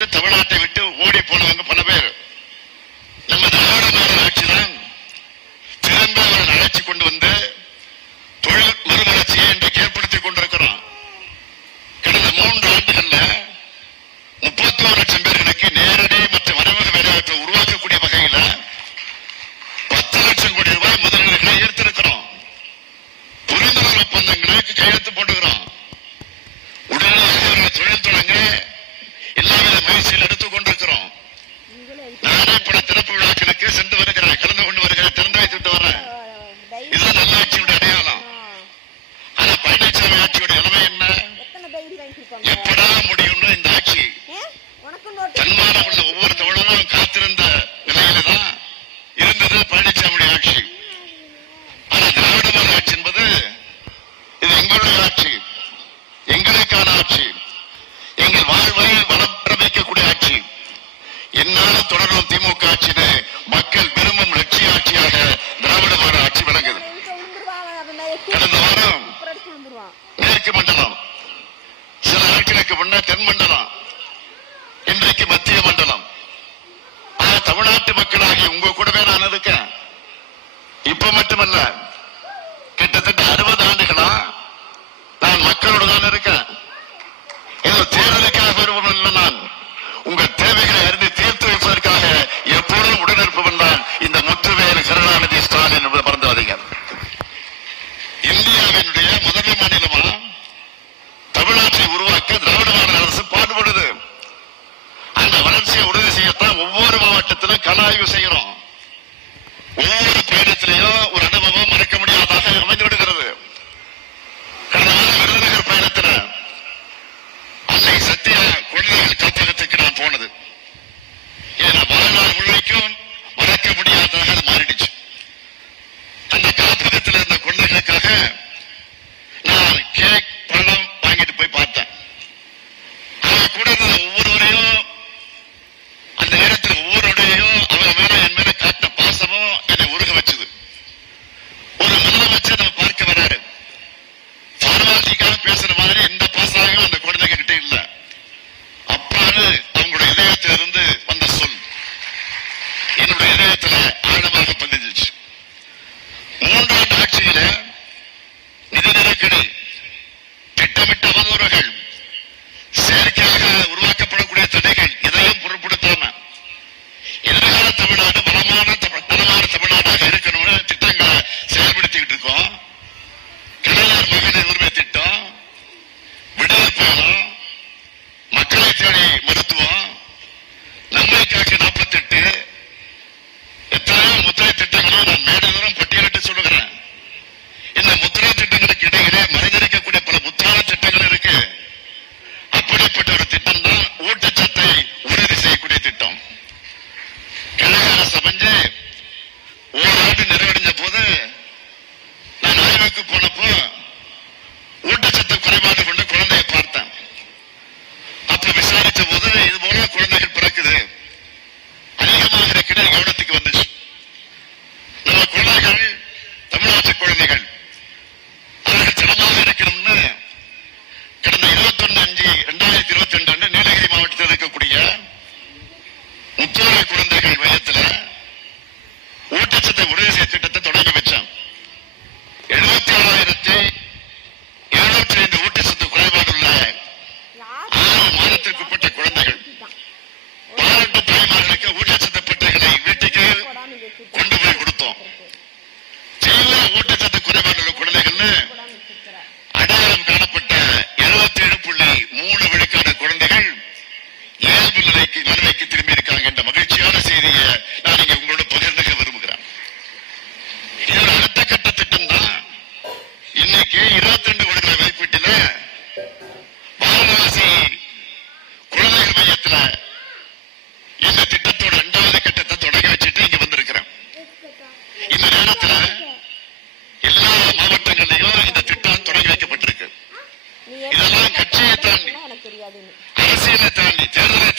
தமிழ்நாட்டை வாழ்வை வளம் பிரமிக்கக்கூடிய ஆட்சி. என்னால தொடரும் திமுக ஆட்சின்னு மக்கள் விரும்பும் லட்சிய ஆட்சியாக திராவிட மாடல் ஆட்சி விளங்குது. கடந்த வாரம் மேற்கு மண்டலம் சில நாட்களுக்கு முன்ன தென் மண்டலம் இன்றைக்கு மத்திய மண்டலம். தமிழ்நாட்டு மக்களாகி உங்க கூடவே நான் இருக்கேன். பேசுற மாதிரி కాదని